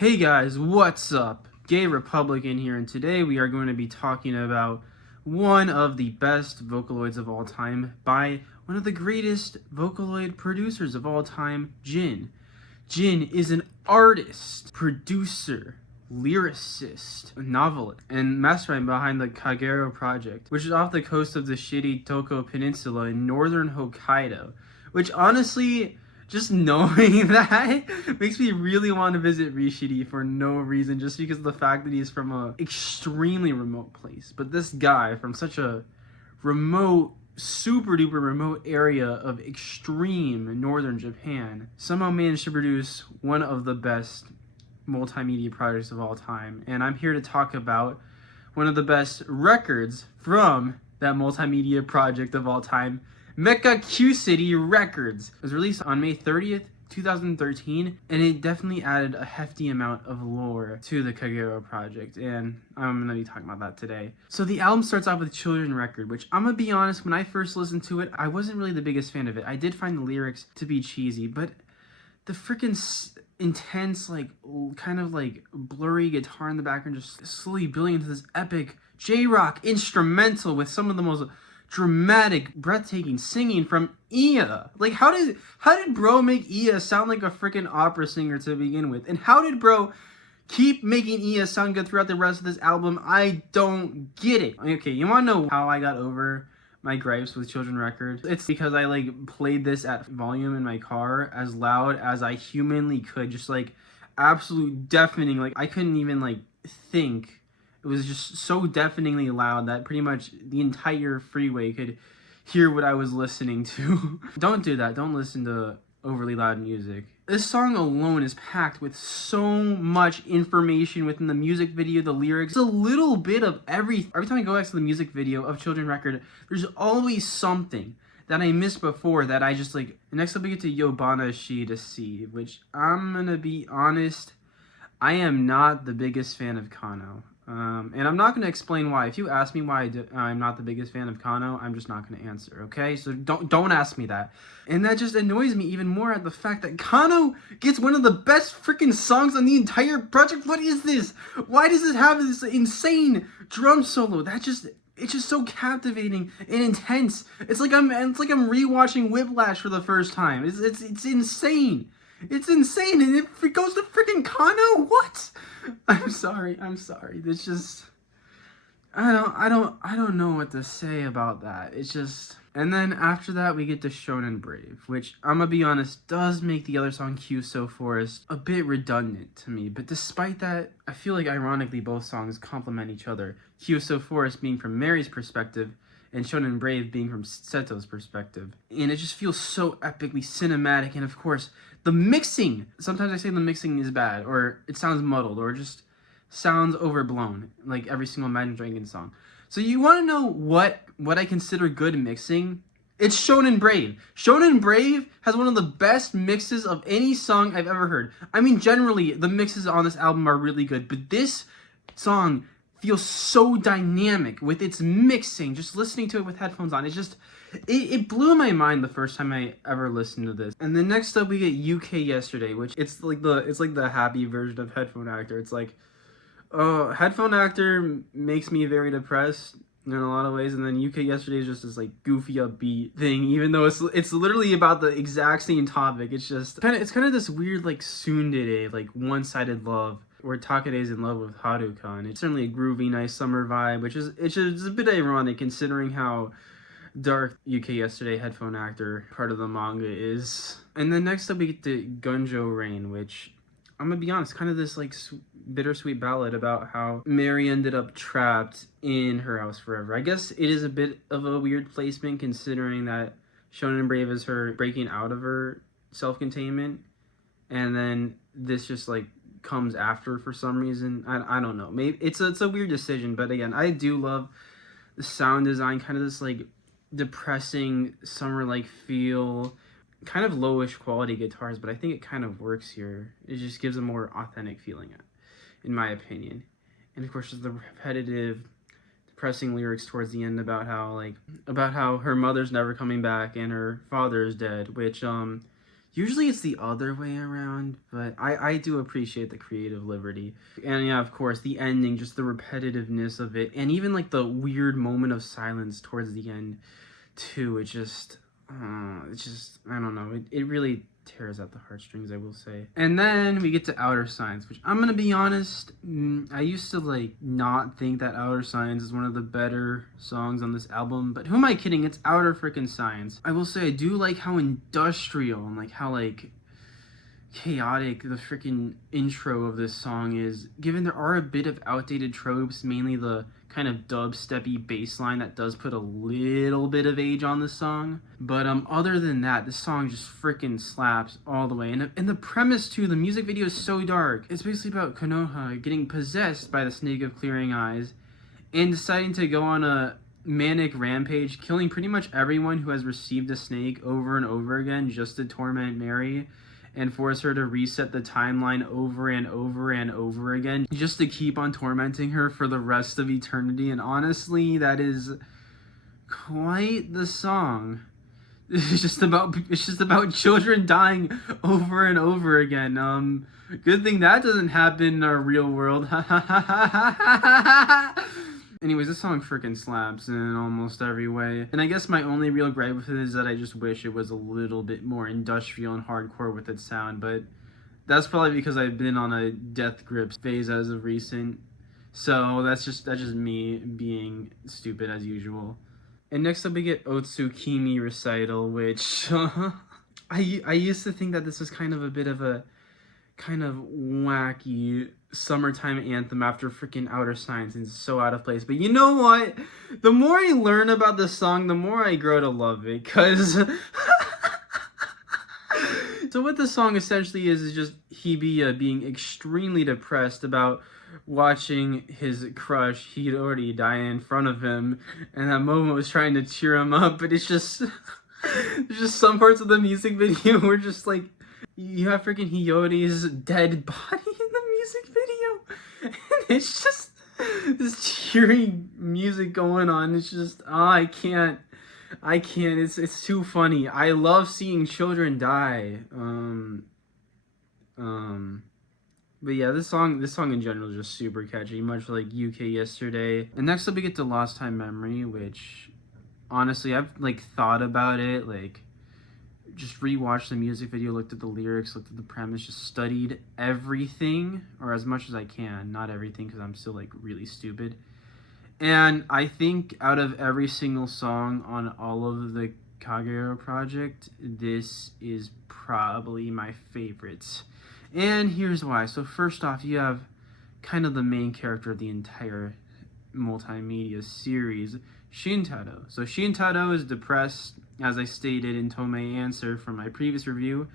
Hey guys, what's up? Gay Republican here, and today we are going to be talking about one of the best vocaloids of all time by one of the greatest vocaloid producers of all time, Jin. Jin is an artist, producer, lyricist, novelist, and mastermind behind the Kagero project, which is off the coast of the shitty Toko Peninsula in northern Hokkaido, which honestly, just knowing that makes me really want to visit Rishiri for no reason, just because of the fact that he's from a extremely remote place. But this guy from such a remote, super duper remote area of extreme northern Japan somehow managed to produce one of the best multimedia projects of all time. And I'm here to talk about one of the best records from that multimedia project of all time, Mekakucity Records. It was released on May 30th, 2013, and it definitely added a hefty amount of lore to the Kagero project, and I'm going to be talking about that today. So the album starts off with Children Record, which I'm going to be honest, when I first listened to it, I wasn't really the biggest fan of it. I did find the lyrics to be cheesy, but the freaking intense, kind of blurry guitar in the background just slowly building into this epic J-rock instrumental with some of the most dramatic, breathtaking singing from Iya. Like, how did bro make Iya sound like a freaking opera singer to begin with? And how did bro keep making Iya sound good throughout the rest of this album? I don't get it. Okay, you wanna know how I got over my gripes with Children Records? It's because I played this at volume in my car as loud as I humanly could, just absolute deafening. I couldn't even think. It was just so deafeningly loud that pretty much the entire freeway could hear what I was listening to. Don't do that. Don't listen to overly loud music. This song alone is packed with so much information within the music video, the lyrics, a little bit of everything. Every time I go back to the music video of Children Record, there's always something that I missed before that I just Next up we get to Yobana Shi to See, which I'm gonna be honest, I am not the biggest fan of Kano. And I'm not going to explain why. If you ask me why I'm not the biggest fan of Kano, I'm just not going to answer, okay? So don't ask me that. And that just annoys me even more at the fact that Kano gets one of the best freaking songs on the entire project. What is this? Why does it have this insane drum solo? It's just so captivating and intense. It's like I'm rewatching Whiplash for the first time. It's insane. It's insane, and it goes to freaking Kano. What? I'm sorry. It's just, I don't know what to say about that. It's just, and then after that we get to Shonen Brave, which I'm gonna be honest does make the other song Kyuso Forest a bit redundant to me. But despite that, I feel like ironically both songs complement each other. Kyuso Forest being from Mary's perspective, and Shonen Brave being from Seto's perspective. And it just feels so epically cinematic, and of course, the mixing. Sometimes I say the mixing is bad, or it sounds muddled, or just sounds overblown, like every single Imagine Dragons song. So you want to know what I consider good mixing? It's Shonen Brave. Shonen Brave has one of the best mixes of any song I've ever heard. I mean, generally, the mixes on this album are really good, but this song feels so dynamic with its mixing. Just listening to it with headphones on, it blew my mind the first time I ever listened to this. And then next up we get UK Yesterday, which it's like the happy version of Headphone Actor. It's like, Headphone Actor makes me very depressed in a lot of ways, and then UK Yesterday is just this goofy upbeat thing, even though it's literally about the exact same topic. It's kind of this weird tsundere, one-sided love, where Takede is in love with Haruka, and it's certainly a groovy, nice summer vibe, which is a bit ironic considering how dark UK Yesterday Headphone Actor part of the manga is. And then next up we get to Gunjou Rain, which I'm gonna be honest, kind of this bittersweet ballad about how Mary ended up trapped in her house forever. I guess it is a bit of a weird placement considering that Shonen Brave is her breaking out of her self-containment, and then this just comes after for some reason. I don't know. Maybe it's a weird decision, but again, I do love the sound design, kind of this depressing summer feel, kind of lowish quality guitars, but I think it kind of works here. It just gives a more authentic feeling, in my opinion. And of course, there's the repetitive, depressing lyrics towards the end about how her mother's never coming back and her father is dead, which Usually it's the other way around, but I do appreciate the creative liberty. And yeah, of course, the ending, just the repetitiveness of it, and even like the weird moment of silence towards the end too. It's just, I don't know, it really tears at the heartstrings, I will say. And then we get to Outer Science, which I'm gonna be honest, I used to like not think that Outer Science is one of the better songs on this album, but who am I kidding? It's Outer freaking Science. I will say I do like how industrial and like how like chaotic the freaking intro of this song is, given there are a bit of outdated tropes, mainly the kind of dubsteppy bass line that does put a little bit of age on the song. But other than that, this song just freaking slaps all the way. And the premise too, the music video is so dark. It's basically about Konoha getting possessed by the Snake of Clearing Eyes and deciding to go on a manic rampage, killing pretty much everyone who has received a snake over and over again just to torment Mary and force her to reset the timeline over and over and over again just to keep on tormenting her for the rest of eternity. And honestly, that is quite the song. It's just about children dying over and over again. Good thing that doesn't happen in our real world. Anyways, this song freaking slaps in almost every way. And I guess my only real gripe with it is that I just wish it was a little bit more industrial and hardcore with its sound, but that's probably because I've been on a death grip phase as of recent. So that's just me being stupid as usual. And next up we get Otsukimi Recital, which I used to think that this was kind of a bit of a kind of wacky summertime anthem after freaking Outer Science, and it's so out of place. But you know what? The more I learn about the song, the more I grow to love it, because so what the song essentially is just Hibiya being extremely depressed about watching his crush Hidori die in front of him, and that Momo is trying to cheer him up, but it's just there's just some parts of the music video where just like you have freaking Hiyori's dead body in the music video, and it's just this cheering music going on. It's just, oh, I can't. It's too funny. I love seeing children die. But yeah, this song in general is just super catchy, much like UK Yesterday. And next up we get to Losstime Memory, which honestly I've like thought about it, like just rewatched the music video, looked at the lyrics, looked at the premise, just studied everything, or as much as I can, not everything because I'm still like really stupid. And I think out of every single song on all of the Kagero project, this is probably my favorite. And here's why. So first off, you have kind of the main character of the entire multimedia series, Shintaro. So Shintaro is depressed, as I stated in Tomei Answer from my previous review,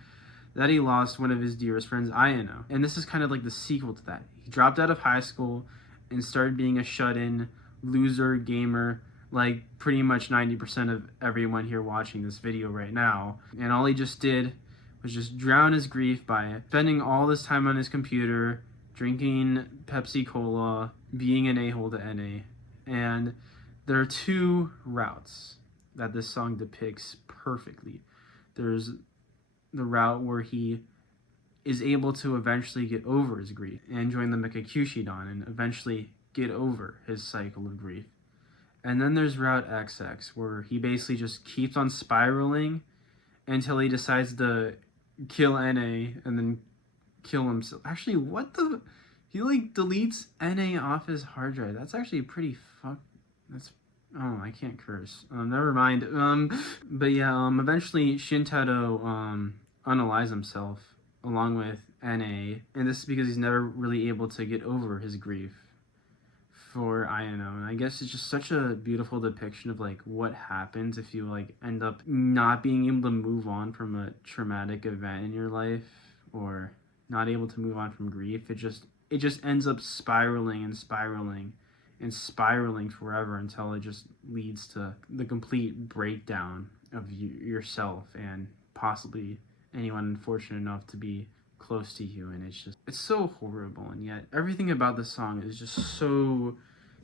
that he lost one of his dearest friends, Ayano. And this is kind of like the sequel to that. He dropped out of high school and started being a shut-in loser gamer, like pretty much 90% of everyone here watching this video right now. And all he just did was just drown his grief by spending all this time on his computer, drinking Pepsi Cola, being an a-hole to NA. And there are two routes that this song depicts perfectly. There's the route where he is able to eventually get over his grief and join the Mekakucity and eventually get over his cycle of grief. And then there's Route XX, where he basically just keeps on spiraling until he decides to kill NA and then kill himself. Actually, what the? He like deletes NA off his hard drive. That's actually pretty That's, oh, I can't curse. Never mind. But yeah, eventually Shintaro unalives himself along with NA, and this is because he's never really able to get over his grief for Ayano. And I guess it's just such a beautiful depiction of like what happens if you like end up not being able to move on from a traumatic event in your life, or not able to move on from grief. It just ends up spiraling and spiraling and spiraling forever until it just leads to the complete breakdown of yourself and possibly anyone unfortunate enough to be close to you. And it's so horrible, and yet everything about the song is just so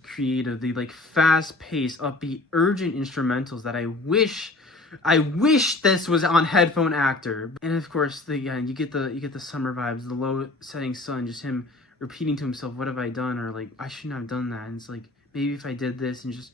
creative. The like fast-paced, upbeat, urgent instrumentals that I wish I wish this was on Headphone Actor. And of course, you get the summer vibes, the low setting sun, just him repeating to himself, "What have I done?" Or like, "I shouldn't have done that." And it's like, maybe if I did this, and just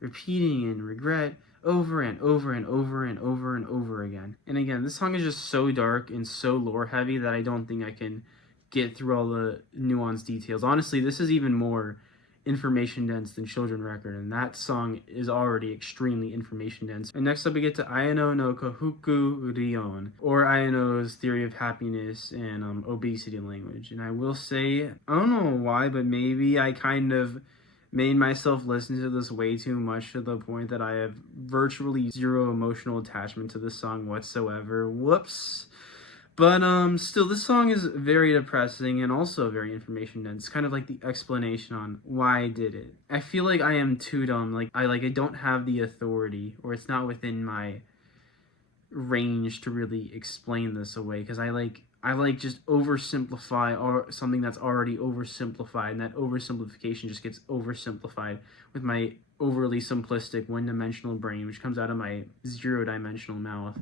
repeating and regret over and over and over and over and over again. And again, this song is just so dark and so lore heavy that I don't think I can get through all the nuanced details. Honestly, this is even more information dense than Children Record, and that song is already extremely information dense. And next up we get to Ayano no Kouhuku Riron, or Ayano's Theory of Happiness and Obesity Language. And I will say, I don't know why, but maybe I kind of made myself listen to this way too much to the point that I have virtually zero emotional attachment to this song whatsoever. Whoops. But still, this song is very depressing and also very information dense. It's kind of like the explanation on why I did it. I feel like I am too dumb. I don't have the authority, or it's not within my range to really explain this away, because I just oversimplify or something that's already oversimplified, and that oversimplification just gets oversimplified with my overly simplistic one-dimensional brain, which comes out of my zero-dimensional mouth.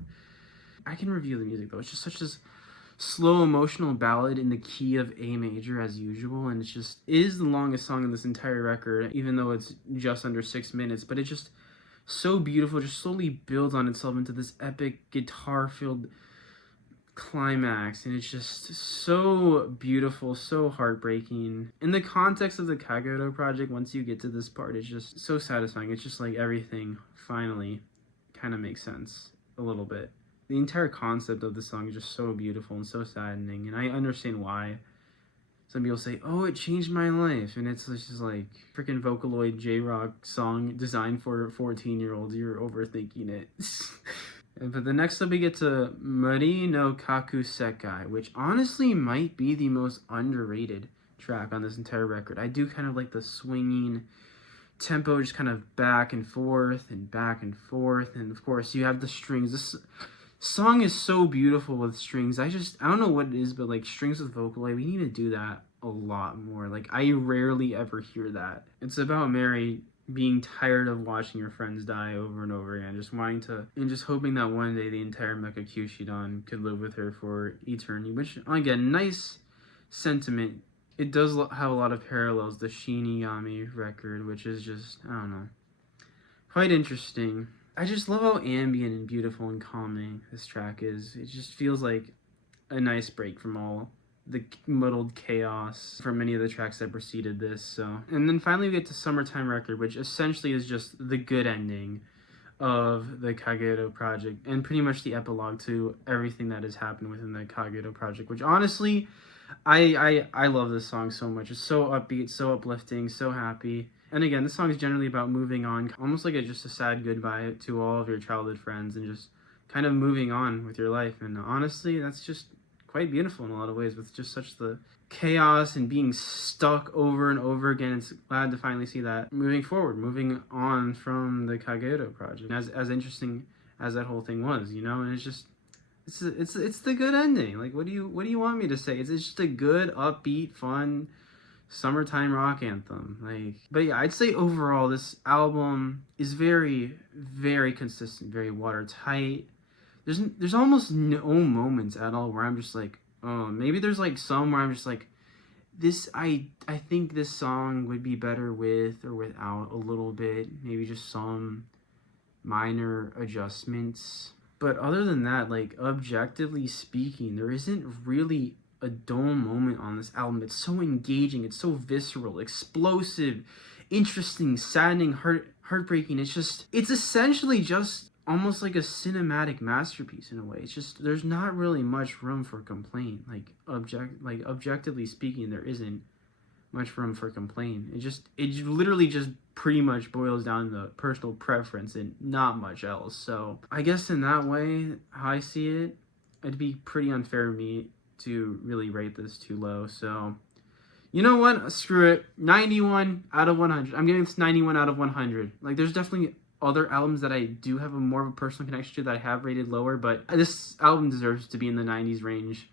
I can review the music though. It's just such a slow emotional ballad in the key of A major as usual, and it is the longest song in this entire record, even though it's just under 6 minutes. But it's just so beautiful, just slowly builds on itself into this epic guitar-filled climax, and it's just so beautiful, so heartbreaking. In the context of the Kakuu project, once you get to this part, it's just so satisfying. It's just like everything finally kind of makes sense a little bit. The entire concept of the song is just so beautiful and so saddening, and I understand why. Some people say, "Oh, it changed my life," and it's just like freaking vocaloid J-rock song designed for 14-year-olds. You're overthinking it. But the next up we get to Mari no Kakuu Sekai, which honestly might be the most underrated track on this entire record. I do kind of like the swinging tempo, just kind of back and forth and back and forth, and of course you have the strings. This song is so beautiful with strings. I don't know what it is, but like strings with vocaloid, we need to do that a lot more. Like, I rarely ever hear that. It's about Mary being tired of watching her friends die over and over again, just wanting to, and just hoping that one day the entire Mekakucity could live with her for eternity, which, again, nice sentiment. It does have a lot of parallels to Shinigami record, which is just, I don't know, quite interesting. I just love how ambient and beautiful and calming this track is. It just feels like a nice break from all the muddled chaos from many of the tracks that preceded this. So, and then finally we get to Summertime Record, which essentially is just the good ending of the Kakuu project, and pretty much the epilogue to everything that has happened within the Kakuu project, which honestly, I love this song so much. It's so upbeat, so uplifting, so happy. And again, this song is generally about moving on, almost like just a sad goodbye to all of your childhood friends, and just kind of moving on with your life. And honestly, that's just quite beautiful in a lot of ways, with just such the chaos and being stuck over and over again. It's glad to finally see that moving forward, moving on from the Kakuu project, as interesting as that whole thing was, you know. And it's just, it's the good ending. Like, what do you want me to say? It's just a good, upbeat, fun summertime rock anthem. Like, but yeah, I'd say overall this album is very, very consistent, very watertight. There's almost no moments at all where I'm just like, oh, maybe there's like some where I'm just like, this, I think this song would be better with or without a little bit, maybe just some minor adjustments. But other than that, like, objectively speaking, there isn't really a dull moment on this album. It's so engaging, it's so visceral, explosive, interesting, saddening, heartbreaking. It's essentially just almost like a cinematic masterpiece in a way. It's just, there's not really much room for complaint. Like, objectively speaking, there isn't much room for complaint. It literally just pretty much boils down to personal preference and not much else. So I guess in that way, how I see it, it'd be pretty unfair of me to really rate this too low. So, you know what? Screw it. 91 out of 100. I'm giving this 91 out of 100. Like, there's definitely other albums that I do have more of a personal connection to that I have rated lower, but this album deserves to be in the 90s range.